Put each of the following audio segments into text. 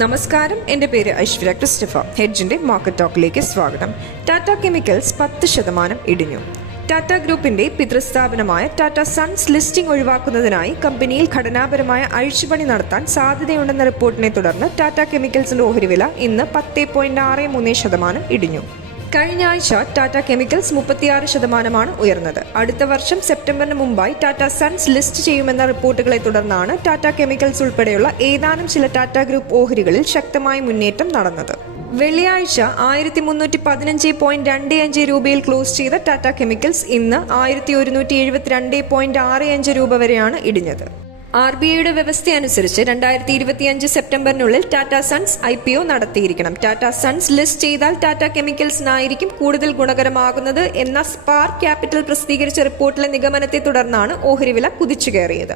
നമസ്കാരം. എന്റെ പേര് ഐശ്വര്യ ക്രിസ്റ്റഫ ഹെഡ്ജിന്റെ മാർക്കറ്റ് ടോക്കിലേക്ക് സ്വാഗതം. ടാറ്റ കെമിക്കൽസ് പത്ത് ശതമാനം ഇടിഞ്ഞു. ടാറ്റ ഗ്രൂപ്പിന്റെ പിതൃസ്ഥാപനമായ ടാറ്റ സൺസ് ലിസ്റ്റിംഗ് ഒഴിവാക്കുന്നതിനായി കമ്പനിയിൽ ഘടനാപരമായ അഴിച്ചുപണി നടത്താൻ സാധ്യതയുണ്ടെന്ന റിപ്പോർട്ടിനെ തുടർന്ന് ടാറ്റ കെമിക്കൽസിന്റെ ഓഹരി വില ഇന്ന് പത്ത് പോയിന്റ് ആറ് മൂന്ന് ശതമാനം ഇടിഞ്ഞു. കഴിഞ്ഞ ആഴ്ച ടാറ്റ കെമിക്കൽസ് മുപ്പത്തിയാറ് ശതമാനമാണ് ഉയർന്നത്. അടുത്ത വർഷം സെപ്റ്റംബറിന് മുമ്പായി ടാറ്റ സൺസ് ലിസ്റ്റ് ചെയ്യുമെന്ന റിപ്പോർട്ടുകളെ തുടർന്നാണ് ടാറ്റ കെമിക്കൽസ് ഉൾപ്പെടെയുള്ള ഏതാനും ചില ടാറ്റ ഗ്രൂപ്പ് ഓഹരികളിൽ ശക്തമായ മുന്നേറ്റം നടന്നത്. വെള്ളിയാഴ്ച ആയിരത്തി മുന്നൂറ്റി പതിനഞ്ച് പോയിന്റ് രണ്ട് അഞ്ച് രൂപയിൽ ക്ലോസ് ചെയ്ത ടാറ്റ കെമിക്കൽസ് ഇന്ന് ആയിരത്തി ഒരുന്നൂറ്റി എഴുപത്തിരണ്ട് പോയിന്റ് ആറ് അഞ്ച് രൂപ വരെയാണ് ഇടിഞ്ഞത്. ആർ ബി ഐയുടെ വ്യവസ്ഥയനുസരിച്ച് രണ്ടായിരത്തി ഇരുപത്തിയഞ്ച് സെപ്റ്റംബറിനുള്ളിൽ Tata Sons I P O നടത്തിയിരിക്കണം. Tata Sons list ചെയ്താൽ ടാറ്റ കെമിക്കൽസിനായിരിക്കും കൂടുതൽ ഗുണകരമാകുന്നത് എന്ന സ്പാർക്ക് ക്യാപിറ്റൽ പ്രസിദ്ധീകരിച്ച റിപ്പോർട്ടിലെ നിഗമനത്തെ തുടർന്നാണ് ഓഹരി വില കുതിച്ചു കയറിയത്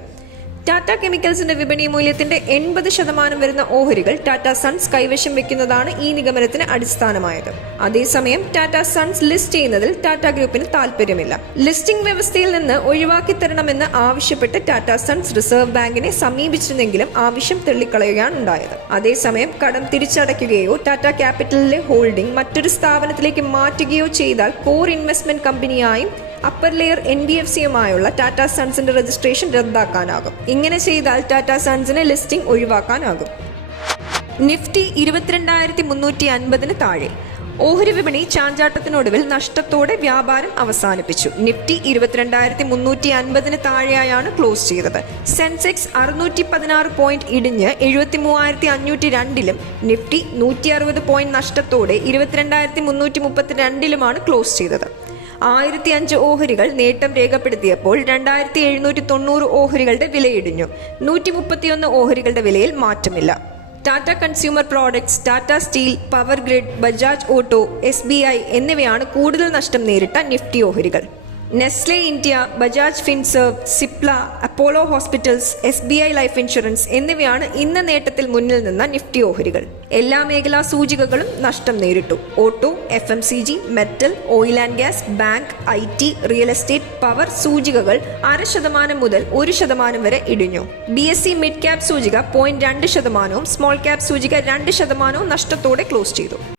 ടാറ്റ കെമിക്കൽസിന്റെ വിപണി മൂല്യത്തിന്റെ എൺപത് ശതമാനം വരുന്ന ഓഹരികൾ ടാറ്റ സൺസ് കൈവശം വെക്കുന്നതാണ് ഈ നിഗമനത്തിന് അടിസ്ഥാനമായത്. അതേസമയം ടാറ്റ സൺസ് ലിസ്റ്റ് ചെയ്യുന്നതിൽ ടാറ്റ ഗ്രൂപ്പിന് താല്പര്യമില്ല ലിസ്റ്റിംഗ് വ്യവസ്ഥയിൽ നിന്ന് ഒഴിവാക്കി തരണമെന്ന് ആവശ്യപ്പെട്ട് ടാറ്റ സൺസ് റിസർവ് ബാങ്കിനെ സമീപിച്ചിരുന്നെങ്കിലും ആവശ്യം തള്ളിക്കളയുകയാണ് ഉണ്ടായത്. അതേസമയം കടം തിരിച്ചടയ്ക്കുകയോ ടാറ്റ ക്യാപിറ്റലിലെ ഹോൾഡിംഗ് മറ്റൊരു സ്ഥാപനത്തിലേക്ക് മാറ്റുകയോ ചെയ്താൽ core investment കമ്പനിയായും upper layer N B F സിയുമായുള്ള Tata സൺസിന്റെ രജിസ്ട്രേഷൻ റദ്ദാക്കാനാകും. ഇങ്ങനെ ചെയ്താൽ ടാറ്റ സൺസിനെ ലിസ്റ്റിംഗ് ഒഴിവാക്കാനാകും. നിഫ്റ്റി ഇരുപത്തിരണ്ടായിരത്തി മുന്നൂറ്റി അൻപതിന് താഴെ. ഓഹരി വിപണി ചാഞ്ചാട്ടത്തിനൊടുവിൽ നഷ്ടത്തോടെ വ്യാപാരം അവസാനിപ്പിച്ചു. നിഫ്റ്റി ഇരുപത്തിരണ്ടായിരത്തി മുന്നൂറ്റി അൻപതിന് താഴെയായാണ് ക്ലോസ് ചെയ്തത്. സെൻസെക്സ് അറുന്നൂറ്റി പതിനാറ് പോയിന്റ് ഇടിഞ്ഞ് എഴുപത്തി മൂവായിരത്തി അഞ്ഞൂറ്റി രണ്ടിലും നിഫ്റ്റി നൂറ്റി അറുപത് പോയിന്റ് നഷ്ടത്തോടെ ഇരുപത്തിരണ്ടായിരത്തി മുന്നൂറ്റി മുപ്പത്തി രണ്ടിലുമാണ് ക്ലോസ് ചെയ്തത്. ആയിരത്തി അഞ്ച് ഓഹരികൾ നേട്ടം രേഖപ്പെടുത്തിയപ്പോൾ രണ്ടായിരത്തി എഴുന്നൂറ്റി തൊണ്ണൂറ് ഓഹരികളുടെ വിലയിടിഞ്ഞു. നൂറ്റി മുപ്പത്തിയൊന്ന് ഓഹരികളുടെ വിലയിൽ മാറ്റമില്ല. Tata consumer products Tata steel power grid Bajaj auto S എന്നിവയാണ് കൂടുതൽ നഷ്ടം നേരിട്ട നിഫ്റ്റി ഓഹരികൾ. Nestle India Bajaj Finserv Cipla Apollo hospitals S B I life insurance എന്നിവയാണ് ഇന്ന് നേട്ടത്തിൽ മുന്നിൽ നിന്ന നിഫ്റ്റി ഓഹരികൾ. എല്ലാ മേഖലാ സൂചികകളും നഷ്ടം നേരിട്ടു. Auto F M C G metal oil and gas bank I T real estate power സൂചികകൾ അര ശതമാനം മുതൽ ഒരു ശതമാനം വരെ ഇടിഞ്ഞു. B S C mid cap സൂചിക പോയിന്റ് രണ്ട് ശതമാനവും സ്മോൾ ക്യാപ് സൂചിക രണ്ട് ശതമാനവും നഷ്ടത്തോടെ ക്ലോസ് ചെയ്തു.